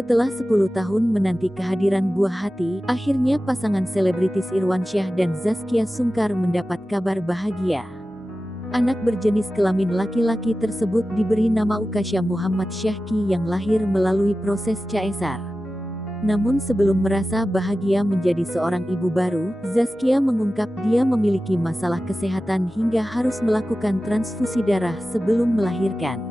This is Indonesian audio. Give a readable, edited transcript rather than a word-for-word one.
Setelah 10 tahun menanti kehadiran buah hati, akhirnya pasangan selebritis Irwansyah dan Zaskia Sungkar mendapat kabar bahagia. Anak berjenis kelamin laki-laki tersebut diberi nama Ukasha Muhammad Syahki yang lahir melalui proses caesar. Namun sebelum merasa bahagia menjadi seorang ibu baru, Zaskia mengungkap dia memiliki masalah kesehatan hingga harus melakukan transfusi darah sebelum melahirkan.